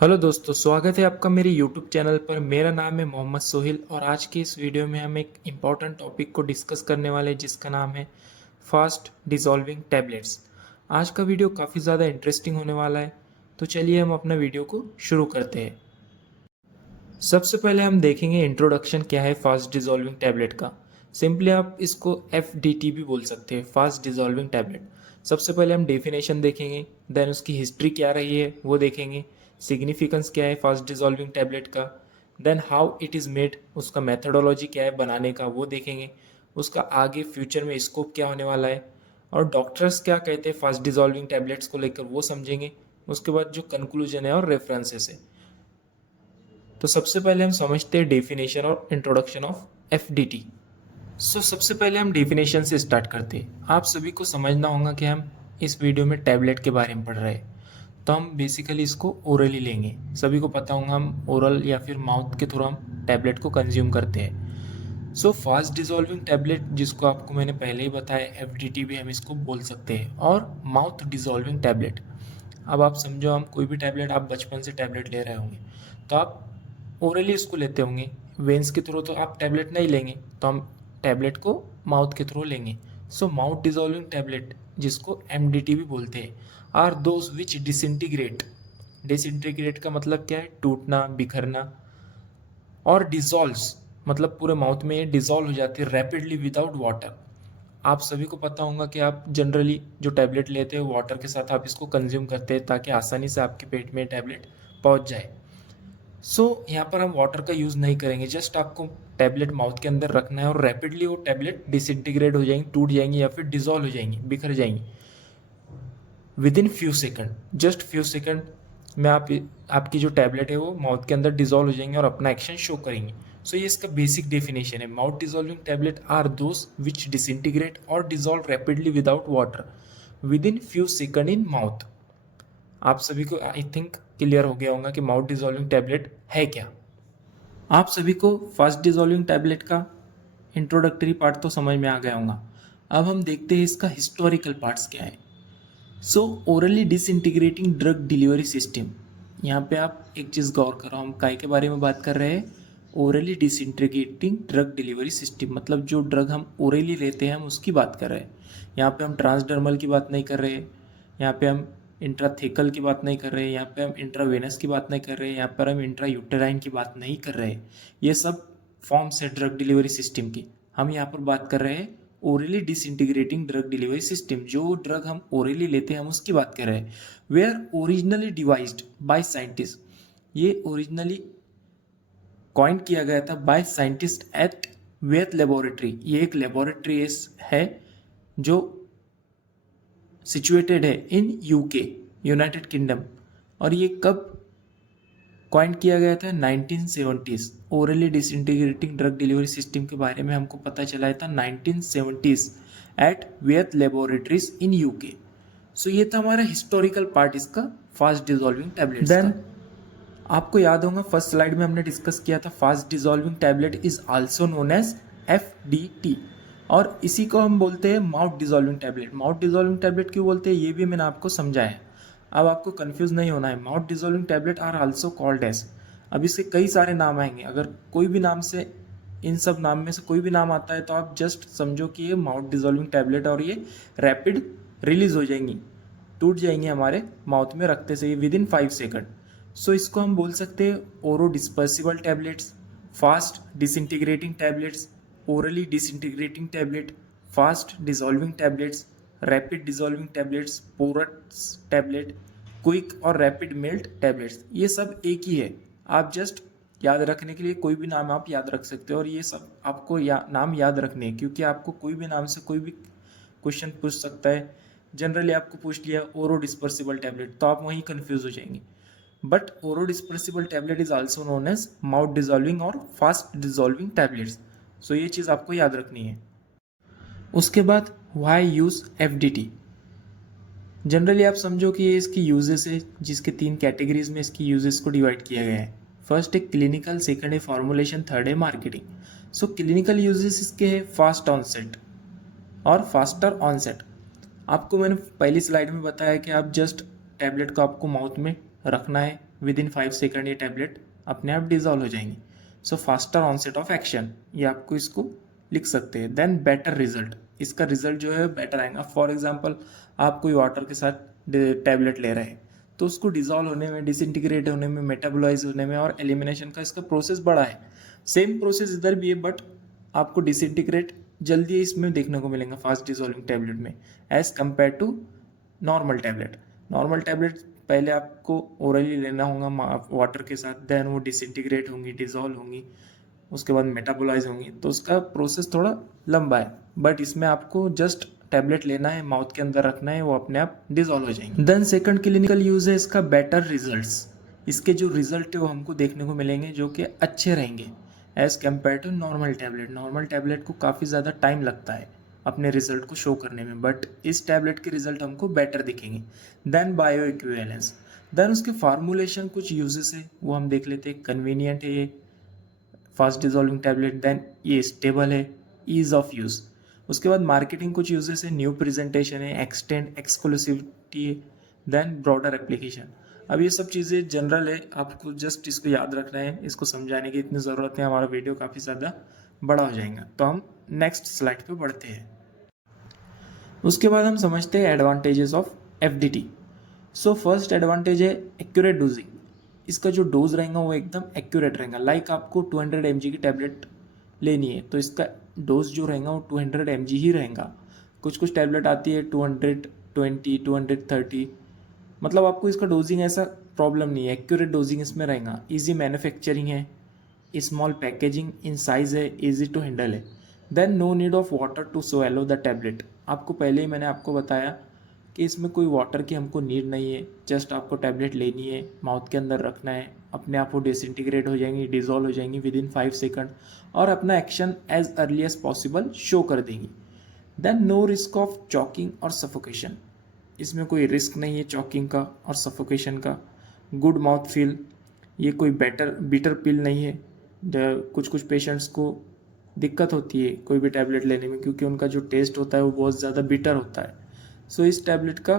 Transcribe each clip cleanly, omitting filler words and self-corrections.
Hello दोस्तों, स्वागत है आपका मेरे यूट्यूब चैनल पर। मेरा नाम है मोहम्मद सोहिल और आज की इस वीडियो में हम एक इम्पॉर्टेंट टॉपिक को डिस्कस करने वाले हैं जिसका नाम है फास्ट डिसॉल्विंग टैबलेट्स। आज का वीडियो काफ़ी ज़्यादा इंटरेस्टिंग होने वाला है, तो चलिए हम अपना वीडियो को शुरू करते हैं। सबसे पहले हम देखेंगे इंट्रोडक्शन क्या है फास्ट डिसॉल्विंग टैबलेट का। सिंपली आप इसको FDT भी बोल सकते हैं, फास्ट डिसॉल्विंग टैबलेट। सबसे पहले हम डेफिनेशन देखेंगे, देन उसकी हिस्ट्री क्या रही है वो देखेंगे, सिग्निफिकेंस क्या है फास्ट डिसॉल्विंग टैबलेट का, then how it is made, उसका मेथडोलॉजी क्या है बनाने का वो देखेंगे, उसका आगे फ्यूचर में स्कोप क्या होने वाला है, और डॉक्टर्स क्या कहते हैं फास्ट डिसॉल्विंग टैबलेट्स को लेकर वो समझेंगे। उसके बाद जो कंक्लूजन है और रेफरेंसेस है। तो सबसे पहले हम समझते हैं डेफिनेशन और इंट्रोडक्शन ऑफ FDT। सबसे पहले हम डेफिनेशन से स्टार्ट करते हैं। आप सभी को समझना होगा कि हम इस वीडियो में टैबलेट के बारे में पढ़ रहे हैं, तो हम बेसिकली इसको ओरली लेंगे। सभी को पता होगा हम ओरल या फिर माउथ के थ्रू हम टैबलेट को कंज्यूम करते हैं। फास्ट डिसॉल्विंग टैबलेट, जिसको आपको मैंने पहले ही बताया, FDT भी हम इसको बोल सकते हैं, और माउथ डिसॉल्विंग टैबलेट। अब आप समझो, हम कोई भी टैबलेट, आप बचपन से टैबलेट ले रहे होंगे तो आप ओरली इसको लेते होंगे। वेंस के थ्रू तो आप टैबलेट नहीं लेंगे, तो हम टैबलेट को माउथ के थ्रू लेंगे। माउथ डिसॉल्विंग टैबलेट, जिसको MDT भी बोलते हैं, are those which disintegrate. Disintegrate का मतलब क्या है? टूटना, बिखरना। और डिजॉल्व्स मतलब पूरे माउथ में ये डिजॉल्व हो जाती है रैपिडली विदाउट वाटर। आप सभी को पता होगा कि आप जनरली जो टैबलेट लेते हो वाटर के साथ आप इसको कंज्यूम करते हैं ताकि आसानी से आपके पेट में टैबलेट पहुंच जाए। यहाँ पर हम वाटर का यूज़ नहीं करेंगे, जस्ट आपको टैबलेट माउथ के अंदर रखना है और रैपिडली वो टैबलेट डिसइंटीग्रेट हो जाएंगी, टूट जाएंगी या फिर डिजॉल्व हो जाएंगी, बिखर जाएंगी with in few second. Just few second में आपकी जो टैबलेट है वो माउथ के अंदर डिजॉल्व हो जाएंगे और अपना एक्शन शो करेंगे। ये इसका बेसिक डेफिनेशन है। Mouth dissolving tablet are those which disintegrate और dissolve rapidly without water within few second in mouth. आप सभी को आई थिंक क्लियर हो गया होगा कि माउथ डिजॉल्विंग टैबलेट है क्या। आप सभी को फास्ट डिजॉल्विंग टैबलेट का इंट्रोडक्टरी पार्ट तो समझ में आ गया होगा। अब हम देखते हैं इसका हिस्टोरिकल पार्ट्स क्या है। Orally disintegrating drug delivery system. यहाँ पे आप एक चीज़ गौर करो, हम काय के बारे में बात कर रहे हैं? Orally disintegrating drug delivery system, मतलब जो ड्रग हम ओरली लेते हैं हम उसकी बात कर रहे हैं। यहाँ पे हम ट्रांसडर्मल की बात नहीं कर रहे हैं, यहाँ पे हम इंट्राथेकल की बात नहीं कर रहे हैं, यहाँ पे हम इंट्रावेनस की बात नहीं कर रहे हैं, यहाँ पर हम इंट्रा यूटेराइन की बात नहीं कर रहे हैं। ये सब फॉर्म्स है ड्रग डिलीवरी सिस्टम की। हम यहाँ पर बात कर रहे हैं orally disintegrating drug delivery system. जो ड्रग हम ओरली लेते हैं हम उसकी बात कर रहे हैं। Where originally devised by scientist, ये ओरिजिनली कॉइन किया गया था by scientist at Wyeth laboratory. ये एक लेबोरेटरी है जो सिचुएटेड है इन UK, यूनाइटेड किंगडम। और ये कब कॉइन किया गया था? 1970s। Orally disintegrating drug delivery system के बारे में हमको पता चला था 1970s एट वेथ लेबोरेटरीज इन UK। ये था हमारा हिस्टोरिकल पार्ट इसका फास्ट डिसॉल्विंग टैबलेट्स का। आपको याद होगा फर्स्ट स्लाइड में हमने डिस्कस किया था fast dissolving tablet is also known as FDT, और इसी को हम बोलते हैं mouth dissolving tablet. Mouth dissolving tablet क्यों बोलते हैं ये भी मैंने आपको समझाया। अब आपको कंफ्यूज नहीं होना है। Mouth dissolving tablet are also called as, अब इसके कई सारे नाम आएंगे। अगर कोई भी नाम से, इन सब नाम में से कोई भी नाम आता है तो आप जस्ट समझो कि ये माउथ डिसॉल्विंग टैबलेट, और ये रैपिड रिलीज हो जाएंगी, टूट जाएंगी हमारे माउथ में रखते से विद इन 5 सेकंड। इसको हम बोल सकते हैं orodispersible tablets, fast disintegrating tablets, orally disintegrating tablet, fast dissolving tablets, rapid dissolving tablets, porous tablet, quick और रैपिड मेल्ट टैबलेट्स। ये सब एक ही है। आप जस्ट याद रखने के लिए कोई भी नाम आप याद रख सकते हो, और ये सब आपको नाम याद रखने हैं क्योंकि आपको कोई भी नाम से कोई भी क्वेश्चन पूछ सकता है। जनरली आपको पूछ लिया ओरो डिस्पर्सिबल टैबलेट तो आप वहीं कंफ्यूज हो जाएंगे। But orodispersible tablet is also known as mouth dissolving और फास्ट डिसॉल्विंग टैबलेट्स। ये चीज़ आपको याद रखनी है। उसके बाद वाई यूज़ FDT। जनरली आप समझो कि ये इसकी यूजेस है, जिसके 3 कैटेगरीज में इसकी यूजेस को डिवाइड किया गया है। फर्स्ट है क्लिनिकल, सेकंड है फॉर्मुलेशन, थर्ड है मार्केटिंग। क्लिनिकल यूजेस इसके है फास्ट ऑनसेट और फास्टर ऑनसेट। आपको मैंने पहली स्लाइड में बताया कि आप जस्ट टैबलेट को आपको माउथ में रखना है विद इन 5 सेकंड ये टैबलेट अपने आप डिजॉल्व हो जाएंगी। सो फास्टर ऑनसेट ऑफ एक्शन, ये आपको इसको लिख सकते हैं। देन बेटर रिजल्ट, इसका रिजल्ट जो है बेटर आएगा। फॉर एग्जाम्पल आप कोई वाटर के साथ टैबलेट ले रहे हैं तो उसको डिजॉल्व होने में, डिसइंटीग्रेट होने में, मेटाबोलाइज होने में और एलिमिनेशन का इसका प्रोसेस बड़ा है। सेम प्रोसेस इधर भी है, बट आपको डिसइंटीग्रेट जल्दी इसमें देखने को मिलेगा फास्ट डिजॉल्विंग टैबलेट में as compare to normal tablet. Normal tablet पहले आपको ओरली लेना होगा वाटर के साथ, देन वो डिसइंटीग्रेट होंगी, डिजॉल्व होंगी, उसके बाद मेटाबोलाइज होंगी, तो उसका प्रोसेस थोड़ा लंबा है। बट इसमें आपको जस्ट टैबलेट लेना है, माउथ के अंदर रखना है, वो अपने आप डिजॉल्व हो जाएंगे। देन सेकंड क्लिनिकल यूज है इसका बेटर रिजल्ट्स। इसके जो रिजल्ट है वो हमको देखने को मिलेंगे जो कि अच्छे रहेंगे as compare to normal tablet. Normal tablet को काफ़ी ज़्यादा टाइम लगता है अपने रिजल्ट को शो करने में, बट इस टैबलेट के रिजल्ट हमको बेटर दिखेंगे। देन बायो इक्विवेलेंस, देन उसके फार्मूलेशन कुछ यूजेस है वो हम देख लेते हैं। कन्वीनियंट है ये फास्ट डिजॉल्विंग टैबलेट, देन ये स्टेबल है, ईज ऑफ यूज़। उसके बाद मार्केटिंग कुछ यूजेस है, न्यू प्रेजेंटेशन है, एक्सटेंड एक्सक्लूसिविटी है, देन ब्रॉडर एप्लीकेशन। अब ये सब चीज़ें जनरल है, आपको जस्ट इसको याद रखना है, इसको समझाने की इतनी ज़रूरत है, हमारा वीडियो काफ़ी ज़्यादा बड़ा हो जाएगा। तो हम नेक्स्ट स्लाइड पे बढ़ते हैं। उसके बाद हम समझते हैं advantages of FDT. So first advantage है एक्यूरेट डोजिंग। इसका जो डोज रहेगा वो एकदम एक्यूरेट रहेगा। लाइक आपको 200 mg की टैबलेट लेनी है तो इसका डोज जो रहेगा वो 200 mg ही रहेगा। कुछ कुछ टैबलेट आती है 220, 230, मतलब आपको इसका डोजिंग ऐसा प्रॉब्लम नहीं है, एक्यूरेट डोजिंग इसमें रहेगा। इजी मैन्युफैक्चरिंग है, स्मॉल पैकेजिंग इन साइज है, इजी टू हैंडल है। Then no need of water to swallow the tablet. आपको पहले ही मैंने आपको बताया कि इसमें कोई वाटर की हमको नीड नहीं है, जस्ट आपको टैबलेट लेनी है, माउथ के अंदर रखना है, अपने आप वो डिसइंटीग्रेट हो जाएंगी, डिजॉल्व हो जाएंगी विद इन 5 सेकंड और अपना action as early as possible show कर देंगी। Then no risk of choking और सफोकेशन, इसमें कोई रिस्क नहीं है चॉकिंग का और सफोकेशन का। गुड माउथ फील, ये कोई बीटर पिल नहीं है। कुछ कुछ पेशेंट्स को दिक्कत होती है कोई भी टैबलेट लेने में क्योंकि उनका जो टेस्ट होता है वो बहुत ज़्यादा बिटर होता है। सो इस टैबलेट का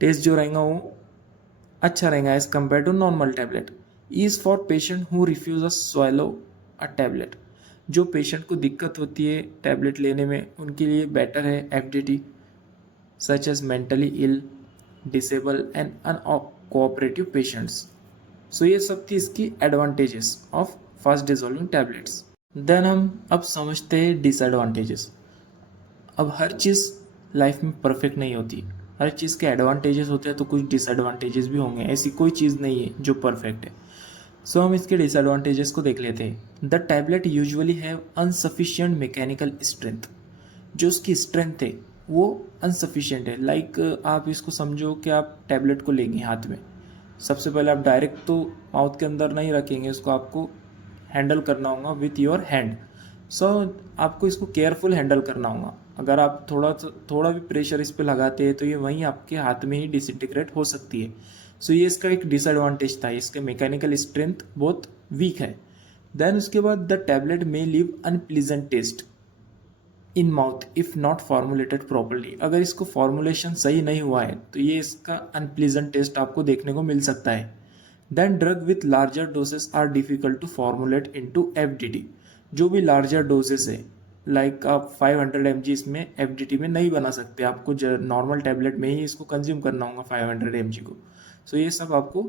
टेस्ट जो रहेगा वो अच्छा रहेगा as compare to normal tablet. Ease for patient who refuse a swallow a tablet, जो पेशेंट को दिक्कत होती है टैबलेट लेने में उनके लिए बेटर है FDT, such as mentally ill, disable and uncooperative patients. So ये सब थी इसकी advantages of fast dissolving tablets. Then हम अब समझते हैं डिसएडवांटेजेस। अब हर चीज़ लाइफ में परफेक्ट नहीं होती, हर चीज़ के एडवांटेजेस होते हैं तो कुछ डिसएडवांटेजेस भी होंगे, ऐसी कोई चीज़ नहीं है जो परफेक्ट है। सो हम इसके डिसएडवांटेजेस को देख लेते हैं। The tablet usually have unsufficient mechanical strength, जो उसकी स्ट्रेंथ है वो अनसफिशिएंट है। लाइक आप इसको समझो कि आप टैबलेट को लेंगे हाथ में, सबसे पहले आप डायरेक्ट तो माउथ के अंदर नहीं रखेंगे, उसको आपको हैंडल करना होगा विथ योर हैंड। सो आपको इसको केयरफुल हैंडल करना होगा। अगर आप थोड़ा भी प्रेशर इस पर लगाते हैं तो ये वहीं आपके हाथ में ही डिसइंटीग्रेट हो सकती है। सो ये इसका एक डिसएडवांटेज था, इसके मैकेनिकल स्ट्रेंथ बहुत वीक है। देन उसके बाद the tablet may leave unpleasant taste in mouth if not formulated properly. अगर इसको फॉर्मुलेशन सही नहीं हुआ है तो ये इसका अनप्लीजेंट टेस्ट आपको देखने को मिल सकता है। Then drug with larger doses are difficult to formulate into FDT. जो भी लार्जर डोजेस है लाइक आप 500 mg इसमें एफडीटी में नहीं बना सकते, आपको नॉर्मल टैबलेट में ही इसको कंज्यूम करना होगा 500 mg को। सो ये सब आपको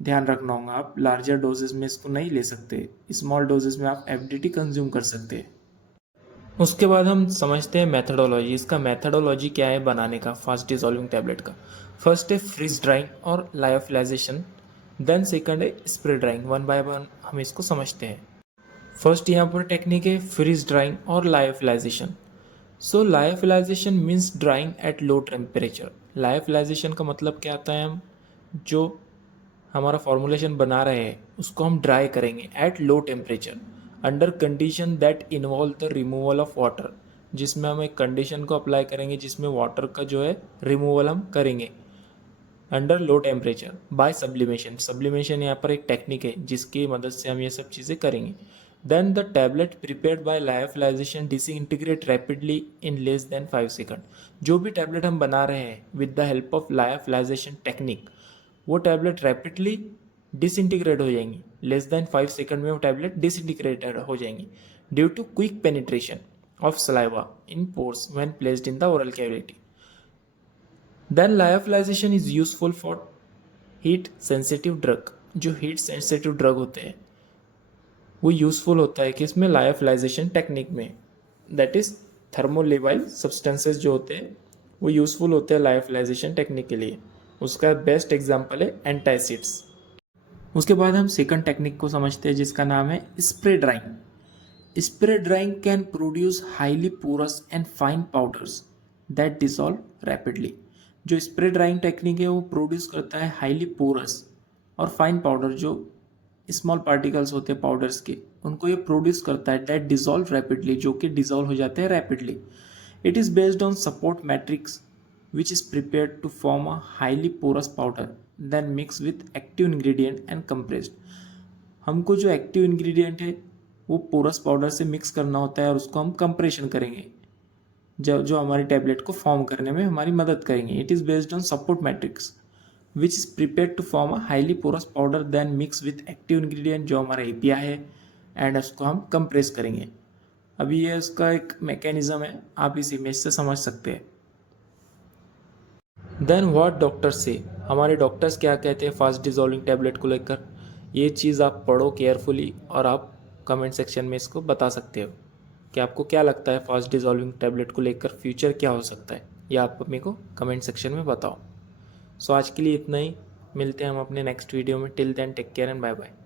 ध्यान रखना होगा, आप लार्जर डोजेस में इसको नहीं ले सकते, स्मॉल डोजेस में आप एफडीटी कंज्यूम कर सकते हैं। उसके बाद हम समझते हैं मेथडोलॉजी। इसका मेथडोलॉजी क्या है बनाने का फास्ट डिजॉल्विंग टैबलेट का। फर्स्ट है फ्रीज ड्राइंग और लायोफिलाइजेशन, देन सेकंड है spray drying. One by one हम इसको समझते हैं। फर्स्ट यहाँ पर टेक्निक है फ्रीज ड्राइंग और lyophilisation. So lyophilisation means drying at low temperature. Lyophilisation का मतलब क्या आता है, हम जो हमारा फॉर्मुलेशन बना रहे हैं उसको हम ड्राई करेंगे eight low temperature under condition that involve the removal of water, जिसमें हम एक कंडीशन को अप्लाई करेंगे जिसमें वाटर का जो है रिमूवल हम करेंगे under low temperature by sublimation. Sublimation यहाँ पर एक टेक्निक है जिसकी मदद से हम ये सब चीज़ें करेंगे। Then the tablet prepared by lyophilisation disintegrate rapidly in less than 5 second. जो भी टैबलेट हम बना रहे हैं with the help of lyophilisation technique वो टैबलेट रैपिडली डिसइंटीग्रेट हो जाएंगी, लेस देन 5 सेकंड में वो टैबलेट डिसइंटीग्रेटेड हो जाएंगी due to quick penetration of saliva in pores when placed in the oral cavity. Then lyophilisation is useful for heat sensitive drug. जो heat sensitive drug होते हैं वो यूजफुल होता है कि इसमें लायोफिलाइजेशन टेक्निक में, दैट इज थर्मोलेबाइल सब्सटेंसेस जो होते हैं वो यूजफुल होते हैं लायोफिलाइजेशन टेक्निक के लिए। उसका बेस्ट एग्जांपल है एंटासिड्स। उसके बाद हम सेकंड टेक्निक को समझते हैं जिसका नाम है spray drying. Spray drying can produce highly porous and fine powders that dissolve rapidly. जो स्प्रे ड्राइंग टेक्निक है वो प्रोड्यूस करता है हाईली पोरस और फाइन पाउडर, जो स्मॉल पार्टिकल्स होते हैं पाउडर्स के, उनको ये प्रोड्यूस करता है दैट डिसॉल्व रैपिडली, जो कि डिसॉल्व हो जाते हैं rapidly. It is based on support matrix which is prepared to form a highly porous powder then mix with active ingredient and compressed। हमको जो एक्टिव इंग्रेडिएंट है वो पोरस पाउडर से मिक्स करना होता है और उसको हम कंप्रेशन करेंगे जो हमारी टैबलेट को फॉर्म करने में हमारी मदद करेंगे। It is based on support matrix which is prepared to form a highly porous powder then mix with active ingredient जो हमारा एपीआई है, एंड उसको हम कंप्रेस करेंगे। अभी ये उसका एक मैकेनिज्म है, आप इस इमेज से समझ सकते हैं। देन व्हाट डॉक्टर्स से, हमारे डॉक्टर्स क्या कहते हैं फास्ट डिजॉल्विंग टैबलेट को लेकर, ये चीज़ आप पढ़ो केयरफुली और आप कमेंट सेक्शन में इसको बता सकते हो कि आपको क्या लगता है फास्ट डिजॉल्विंग टैबलेट को लेकर फ्यूचर क्या हो सकता है, या आप मेरे को कमेंट सेक्शन में बताओ। सो आज के लिए इतना ही, मिलते हैं हम अपने नेक्स्ट वीडियो में। Till then take care and bye bye.